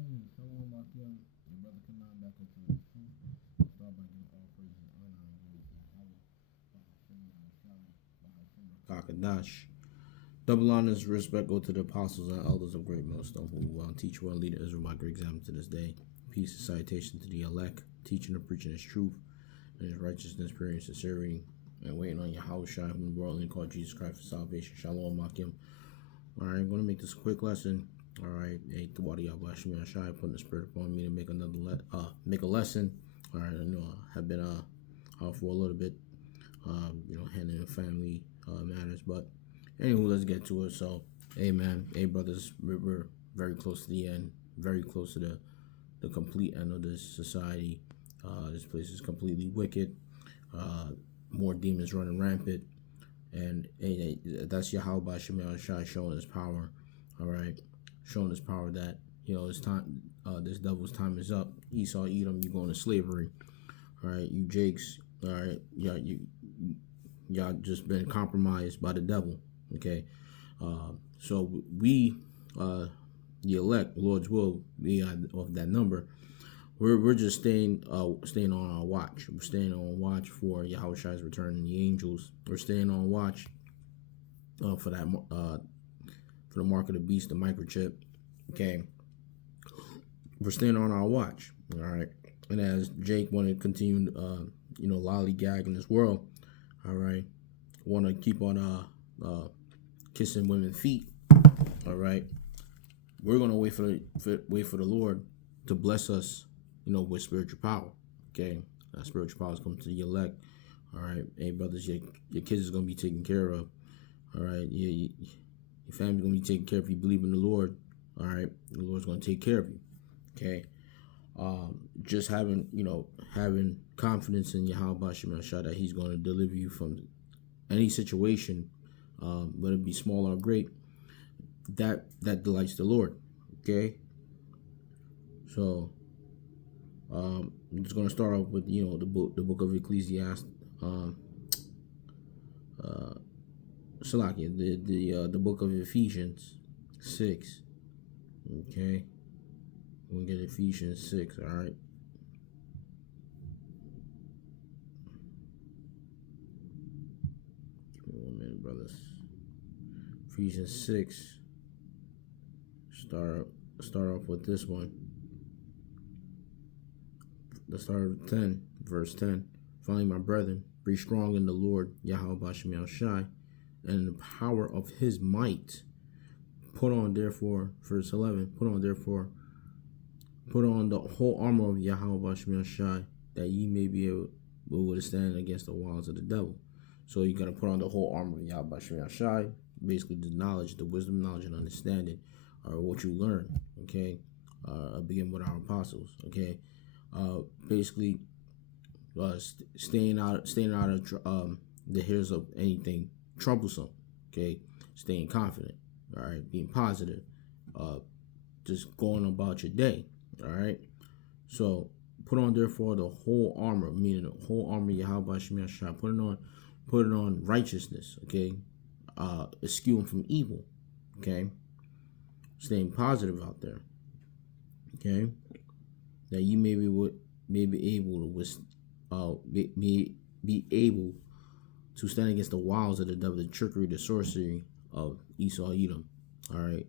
Hey, Shalom Akim, your brother Kanan back into the truth. Start by giving all praise and honor and glory to Yahweh, Bahashem Yahushai, Bahashem Kakadash. Double honors, respect go to the apostles and elders of Great Millstone who teach well, lead Israel by great example to this day. Peace and citation to the elect, teaching and preaching his truth and his righteousness, prayer and sincerity, and waiting on Yahushai, whom the world only called Jesus Christ for salvation. Shalom Akim. All right, I'm going to make this a quick lesson. All right, hey, Tawadi Yahweh Shai, putting the spirit upon me to make make a lesson. All right, I know I have been out for a little bit, handling family matters, but anyway, let's get to it. So, hey man, hey brothers, we're very close to the end, very close to the complete end of this society. This place is completely wicked. More demons running rampant, and hey, that's Yahweh Shemel Shai showing his power. All right. Showing his power that it's time. This devil's time is up. Esau, Edom, you going to slavery. All right, you Jakes. All right, y'all just been compromised by the devil. Okay, so we, the elect, Lord's will, we of that number. We're just staying on our watch. We're staying on watch for Yahushua's return and the angels. We're staying on watch for that for the mark of the beast, the microchip. Okay, we're staying on our watch. All right, and as Jake want to continue, lollygag in this world. All right, want to keep on kissing women's feet. All right, we're gonna wait for the Lord to bless us, with spiritual power. Okay, that spiritual power is coming to the elect. All right, hey brothers, your kids is gonna be taken care of. All right, yeah. Your family's going to be taken care of if you believe in the Lord. All right. The Lord's going to take care of you. Okay. Just having confidence in Yahweh Shemel Shai that he's going to deliver you from any situation, whether it be small or great, that delights the Lord. Okay. So, I'm just going to start off with, the book of Ecclesiastes, Salakia, the book of Ephesians 6. Okay, we'll get Ephesians 6. All right. Give me 1 minute, brothers. Ephesians 6. Start off with this one. Let's start with 10, verse 10. Finally, my brethren, be strong in the Lord, Yahweh Shemel Shai, and the power of his might. Put on therefore, verse 11, put on the whole armor of Yahweh Shemel Shai, that ye may be able to withstand against the wiles of the devil. So you got to put on the whole armor of Yahweh Shemel Shai, basically the knowledge, the wisdom, knowledge, and understanding, or what you learn. Okay, begin with our apostles. Okay, basically, staying out of the hairs of anything troublesome. Okay, staying confident. All right, being positive. Just going about your day. All right. So put on therefore the whole armor, meaning the whole armor Yahweh Shemel Shai. Put it on righteousness. Okay, eschewing from evil. Okay, staying positive out there. Okay, that you may be able to stand against the wiles of the devil, the trickery, the sorcery of Esau, Edom. All right.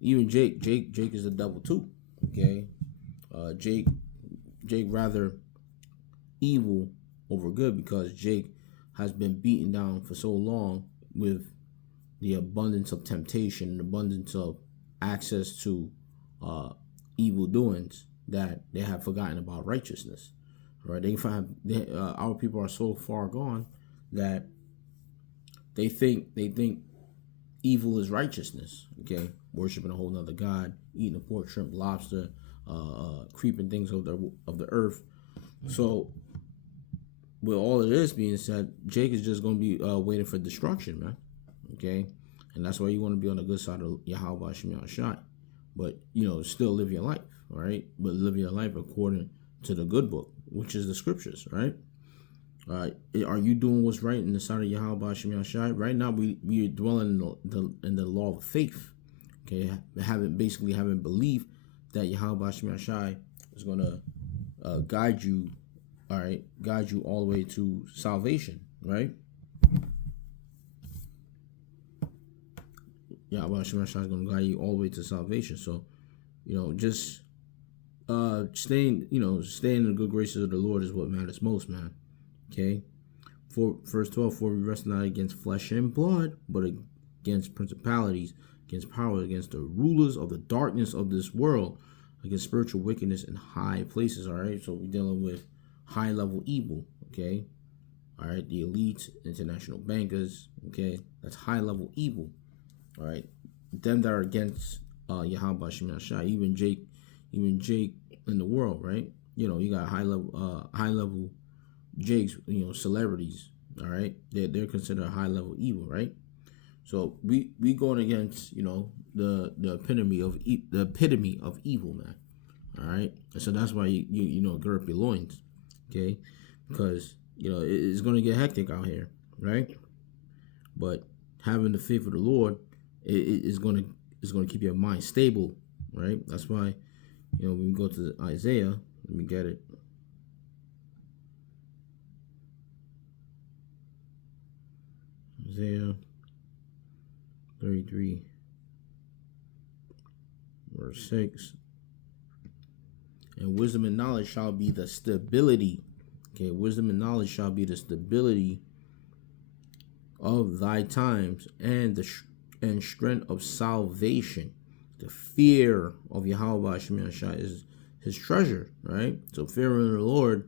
Even Jake is the devil too. Okay. Jake rather evil over good, because Jake has been beaten down for so long with the abundance of temptation and abundance of access to evil doings that they have forgotten about righteousness. Right? Our people are so far gone that they think evil is righteousness. Okay, worshiping a whole nother god, eating a pork, shrimp, lobster, creeping things of the earth. So, with all of this being said, Jake is just going to be waiting for destruction, man. Okay, and that's why you want to be on the good side of Yahweh Shemel Shai, but still live your life, all right? But live your life according to the good book, which is the scriptures, right? Are you doing what's right in the sight of Yahweh Shemel Shai? Right now, we are dwelling in the law of faith. Okay, haven't believed that Yahweh Shema Shai is gonna guide you, all right, guide you all the way to salvation, right? Yahweh Shema Shai is gonna guide you all the way to salvation. So, just staying in the good graces of the Lord is what matters most, man. Okay. Verse 12, for we wrestle not against flesh and blood, but against principalities, against power, against the rulers of the darkness of this world, against spiritual wickedness in high places. All right. So we're dealing with high level evil. Okay. All right. The elites, international bankers. Okay. That's high level evil. All right. Them that are against Yahweh Shema Shai, even Jake in the world, right? You got high level Jakes, celebrities. All right. They're considered high level evil, right? So we going against, the epitome of evil, man. All right. So that's why you gird up your loins, okay? Because it's gonna get hectic out here, right? But having the faith of the Lord is gonna keep your mind stable, right? That's why when we go to Isaiah, let me get it. Isaiah 33, verse 6. And wisdom and knowledge shall be the stability. Okay, wisdom and knowledge shall be the stability of thy times, and the strength of salvation. The fear of Yahweh Shema Shai is his treasure, right? So fearing the Lord,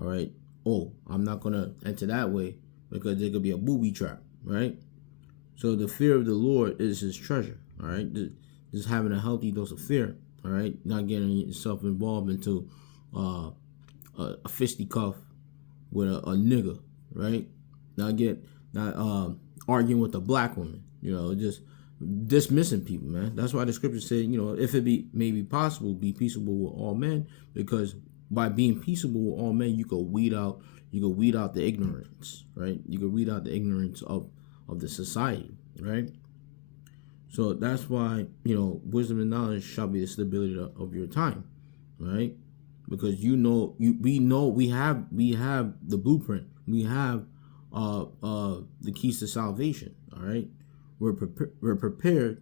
all right. Oh, I'm not gonna enter that way because there could be a booby trap, right? So the fear of the Lord is his treasure, all right? Just having a healthy dose of fear, all right? Not getting yourself involved into a fisticuff with a nigga, right? Not arguing with a black woman, just dismissing people, man. That's why the scripture said, if it may be possible, be peaceable with all men, because by being peaceable with all men, you could weed out the ignorance, right? You could weed out the ignorance of the society, right? So that's why, wisdom and knowledge shall be the stability of your time, right? Because we have the blueprint, we have the keys to salvation, all right? We're prepared,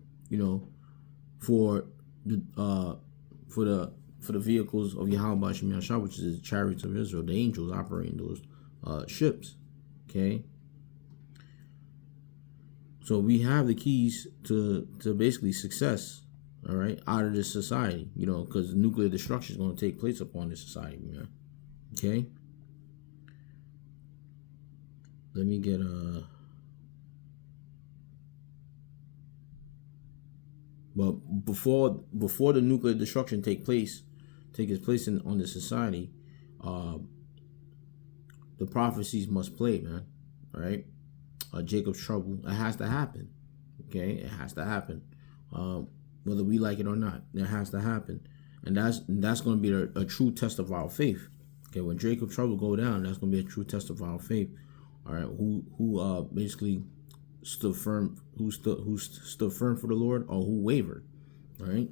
for the vehicles of Yahweh Shema Shai, which is the chariots of Israel, the angels operating those ships, okay? So we have the keys to basically success, all right, out of this society, because nuclear destruction is going to take place upon this society, man. Okay. Let me get But before the nuclear destruction takes place on the society, the prophecies must play, man. All right. Jacob's trouble. It has to happen. Okay, it has to happen. Whether we like it or not, it has to happen, and that's going to be a true test of our faith. Okay, when Jacob's trouble go down, that's going to be a true test of our faith. All right, who basically stood firm, who stood firm for the Lord, or who wavered. All right.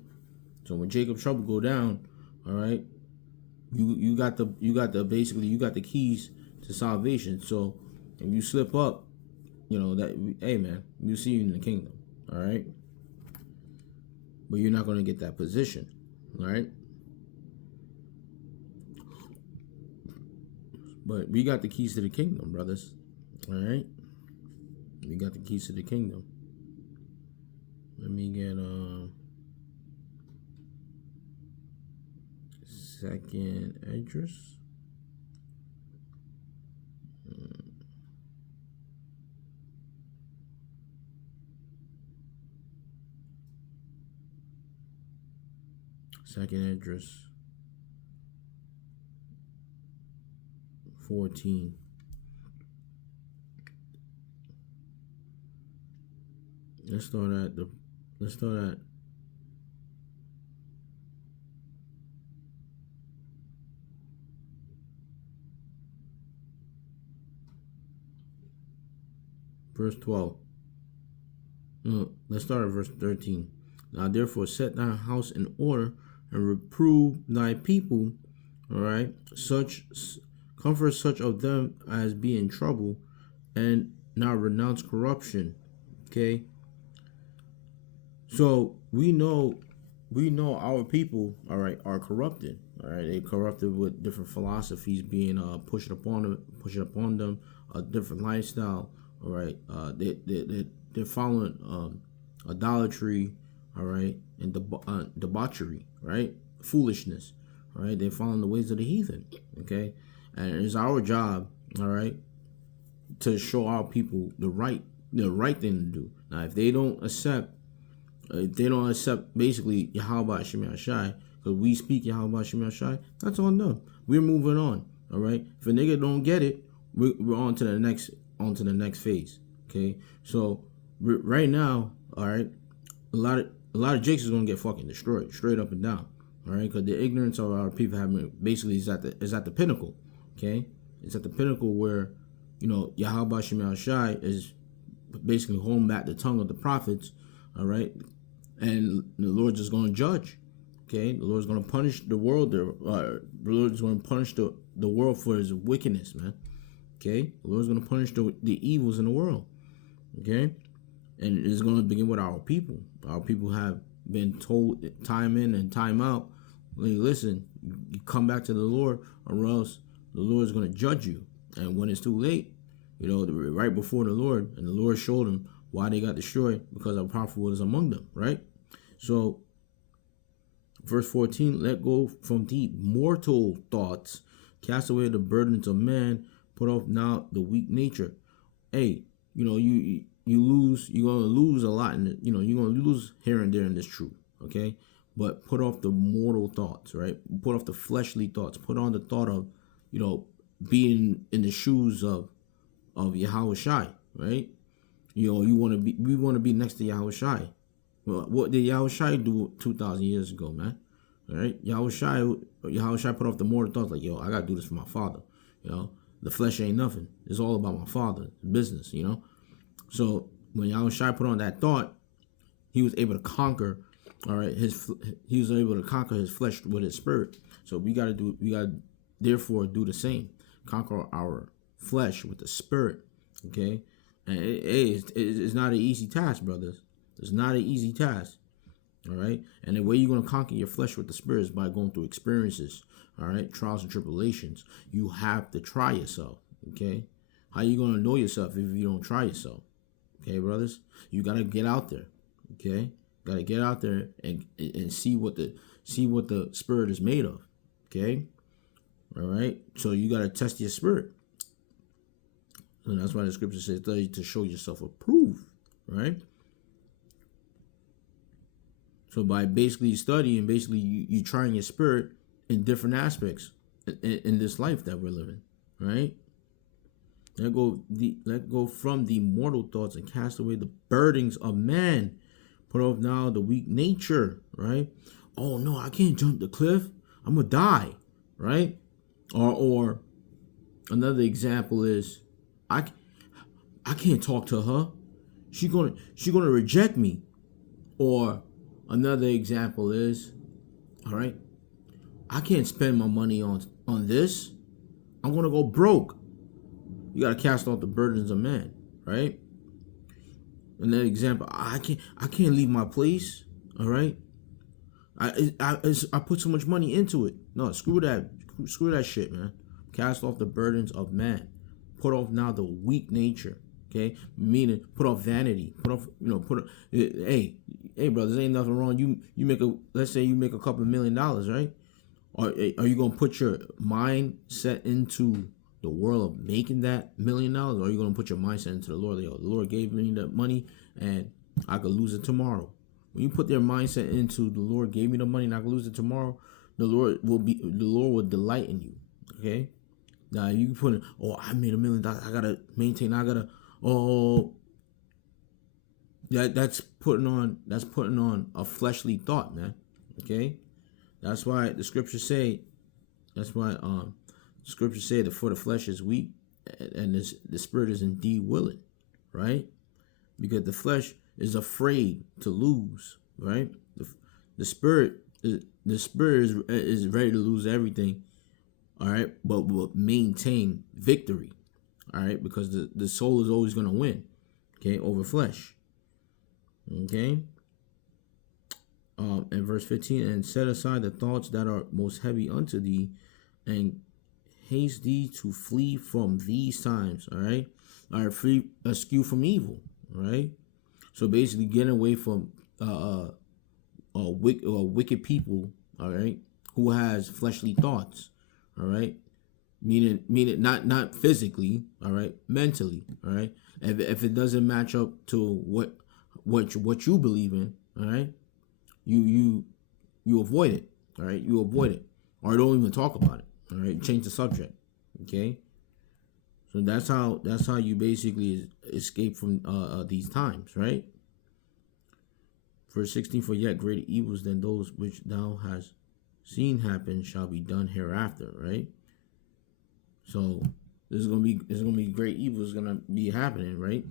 So when Jacob's trouble go down, all right, you got the keys to salvation. So if you slip up, hey man, we'll see you in the kingdom. All right. But you're not going to get that position. All right. But we got the keys to the kingdom, brothers. All right. We got the keys to the kingdom. Let me get second address. Second address 14. Let's start at verse 12. No, let's start at verse 13. Now therefore set thy house in order, and reprove thy people. All right, comfort such of them as be in trouble, and not renounce corruption. Okay, so we know our people, all right, are corrupted. All right, they corrupted with different philosophies being pushed upon them, a different lifestyle. All right, they're following idolatry. All right, and debauchery. Right, foolishness. All right, they're following the ways of the heathen. Okay, and it's our job. All right, to show our people the right thing to do. Now, if they don't accept basically Yahweh Shem Shai, because we speak Yahweh Shem Shai, that's on them. We're moving on. All right. If a nigga don't get it, we're on to the next phase. Okay. So right now, all right, a lot of jakes is gonna get fucking destroyed, straight up and down. All right, because the ignorance of our people basically is at the pinnacle. Okay, it's at the pinnacle where Yahweh Shem Shai is basically holding back the tongue of the prophets. All right, and the Lord's just going to judge. Okay, the Lord's going to punish the world. The Lord's going to punish the world for his wickedness, man. Okay, the Lord's going to punish the evils in the world. Okay, and it's going to begin with our people. Our people have been told time in and time out, hey, listen, you come back to the Lord, or else the Lord's going to judge you. And when it's too late, right before the Lord, and the Lord showed them why they got destroyed, because our prophet was among them, right? So, verse 14, let go from the mortal thoughts, cast away the burdens of man, put off now the weak nature. Hey, you lose, you're gonna lose a lot you're gonna lose here and there in this truth, okay? But put off the mortal thoughts, right? Put off the fleshly thoughts. Put on the thought of, being in the shoes of Yahweh Shai, right? We want to be next to Yahweh Shai. Well, what did Yahweh Shai do 2,000 years ago, man? All right, Yahweh Shai put off the mortal thoughts, like, I gotta do this for my father. The flesh ain't nothing. It's all about my father, business. So when Yahweh Shai put on that thought, he was able to conquer. All right, he was able to conquer his flesh with his spirit. So we gotta therefore do the same. Conquer our flesh with the spirit. Okay, and it's not an easy task, brothers. It's not an easy task. All right, and the way you're gonna conquer your flesh with the spirit is by going through experiences. All right, trials and tribulations. You have to try yourself. Okay, how you gonna know yourself if you don't try yourself? Okay, brothers, you gotta get out there. Okay, gotta get out there and see what the spirit is made of. Okay, all right. So you gotta test your spirit. And that's why the scripture says to show yourself approved, right? So by basically studying, you trying your spirit in different aspects in this life that we're living, right? Let go from the mortal thoughts and cast away the burdens of man. Put off now the weak nature, right? Oh no, I can't jump the cliff. I'm gonna die, right? Or another example is I can't talk to her. She's gonna reject me. Or another example is, all right, I can't spend my money on this. I'm gonna go broke. You gotta cast off the burdens of man, right? Another example, I can't leave my place. All right, I put so much money into it. No, screw that shit, man. Cast off the burdens of man. Put off now the weak nature. Okay, meaning put off vanity. Hey, brothers, ain't nothing wrong. Let's say you make a couple of $1 million, right? Are you gonna put your mind set into the world of making that $1 million, or are you gonna put your mindset into the Lord? The Lord gave me that money, and I could lose it tomorrow. When you put their mindset into the Lord gave me the money and I could lose it tomorrow, the Lord will delight in you. Okay. Now you put in, I made $1 million. I gotta maintain. That's putting on a fleshly thought, man. Okay. That's why the scriptures say. That's why the scriptures say that for the flesh is weak, and the spirit is indeed willing, right? Because the flesh is afraid to lose. right? The spirit, the spirit is ready to lose everything, all right, but will maintain victory, all right, because the soul is always going to win, okay, over flesh, okay. In verse 15, and set aside the thoughts that are most heavy unto thee, and haste thee to flee from these times, all right, free, eschew from evil, all right. So basically, getting away from wicked people, all right, who has fleshly thoughts, all right, meaning not physically, all right, mentally, all right. If it doesn't match up to what you believe in, all right, you avoid it, all right, you avoid it, or don't even talk about it, all right. Change the subject, okay. So that's how you basically escape from these times, right? Verse 16, for yet greater evils than those which thou hast seen happen shall be done hereafter, right? So there's gonna be great evils gonna be happening, right?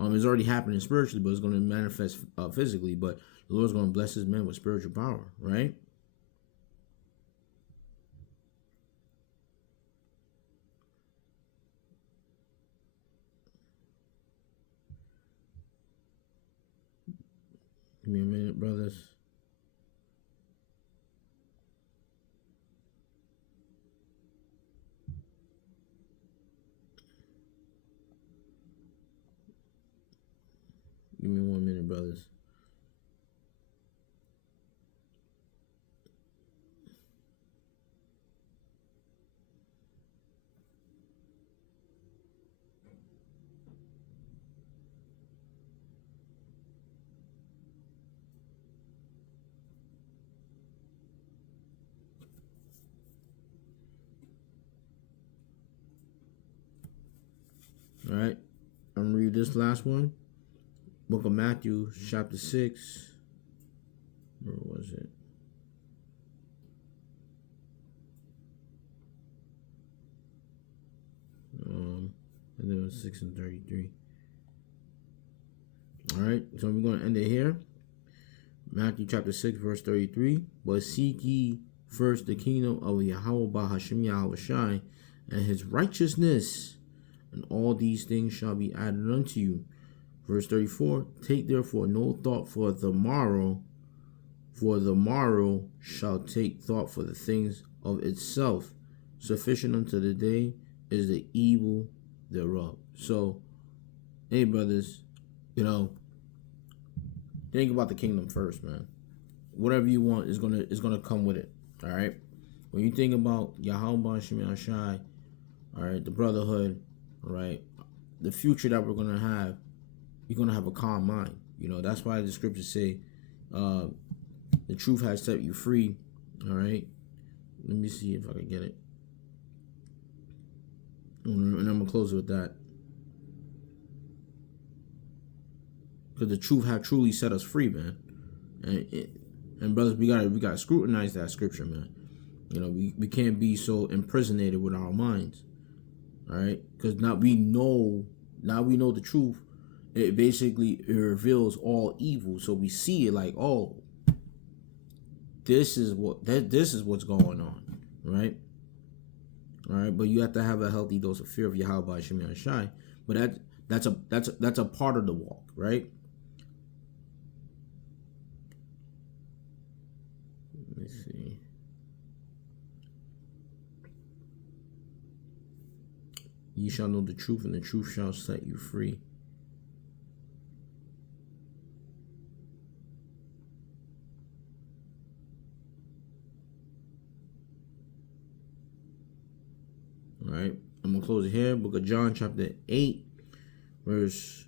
It's already happening spiritually, but it's gonna manifest physically. But the Lord's gonna bless His men with spiritual power, right? Give me a minute, brothers. Give me 1 minute, brothers. All right, I'm gonna read this last one. Book of Matthew, chapter 6. Where was it? And then it was 6 and 33. All right, so we're gonna end it here. Matthew chapter 6, verse 33. But seek ye first the kingdom of Yahweh Bahashim Yahweh Shai and his righteousness, and all these things shall be added unto you. Verse 34. Take therefore no thought for the morrow shall take thought for the things of itself. Sufficient unto the day is the evil thereof. So, hey brothers, think about the kingdom first, man. Whatever you want is gonna come with it. All right. When you think about Yahweh Shemi Shai, all right, the brotherhood, all right, the future that we're gonna have, you're gonna have a calm mind. That's why the scriptures say, the truth has set you free. All right. Let me see if I can get it. And I'm gonna close it with that. Because the truth have truly set us free, man. And brothers, we gotta scrutinize that scripture, man. We can't be so imprisonated with our minds. All right, because now we know the truth. It basically reveals all evil, so we see it like, oh, this is what's going on, right? All right, but you have to have a healthy dose of fear of Yahweh Shemi Shai. But that's a part of the walk, right? Let's see. Ye shall know the truth, and the truth shall set you free. All right, I'm gonna close it here. Book of John, chapter 8, verse.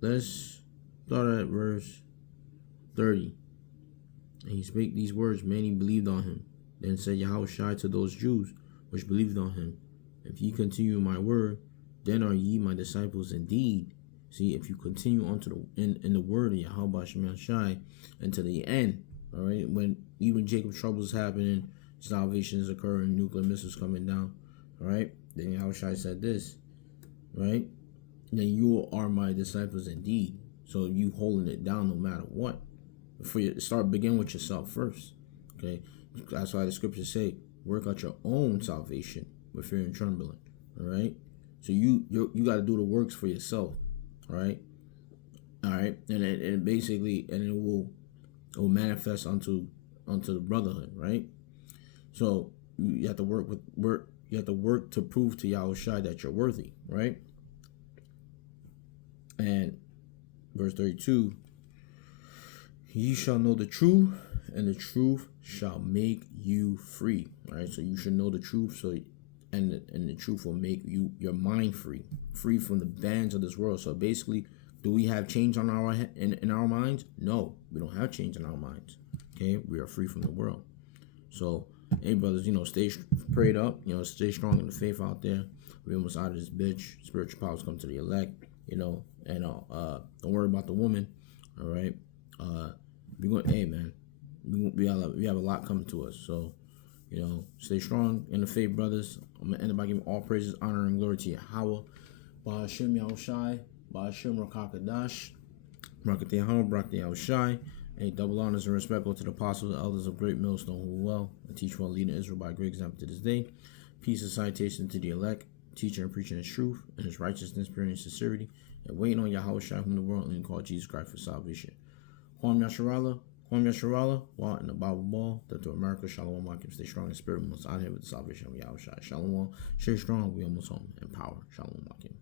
Let's start at verse 30. And he spake these words, many believed on him. Then said Yahweh Shai to those Jews which believed on him, if ye continue in my word, then are ye my disciples indeed. See, if you continue in the word of Yahweh Shemi Shai until the end, all right, when even Jacob's troubles happening, salvation is occurring, nuclear missiles coming down, all right, then Yahweh Shai said this, right, then you are my disciples indeed. So you holding it down no matter what, begin with yourself first. Okay, that's why the scriptures say, work out your own salvation with fear and trembling. All right, so you got to do the works for yourself. All right, and it will manifest unto the brotherhood. Right, so you have to work. You have to work to prove to Yahushua that you're worthy. Right, and verse 32. Ye shall know the truth, and the truth shall make you free. Right, so you should know the truth. And the truth will make your mind free from the bands of this world. So basically, do we have change on in our minds? No, we don't have change in our minds. Okay, we are free from the world. So, hey brothers, stay prayed up. Stay strong in the faith out there. We almost out of this bitch. Spiritual powers come to the elect. And don't worry about the woman. All right. Hey man, we have a lot coming to us. So, stay strong in the faith, brothers. I'm gonna end by giving all praises, honor, and glory to Yahweh. Ba'ashem Yahushai, Ba'ashem Rakakadash, Rakateh Ham, Rakateh Yahushai. Hey, double honors and respect go to the apostles and elders of Great Millstone who well and teach well, leading Israel by great example to this day. Peace and citation to the elect, teaching and preaching his truth and his righteousness, purity and sincerity, and waiting on Yahushai whom the world only called Jesus Christ for salvation. Kwam Yasharala, while in the Bible ball, that to America, Shalom, Makim, stay strong in spirit, we must out here with the salvation of Yahushua. Shalom, stay strong, we almost home, and power, Shalom, Makim.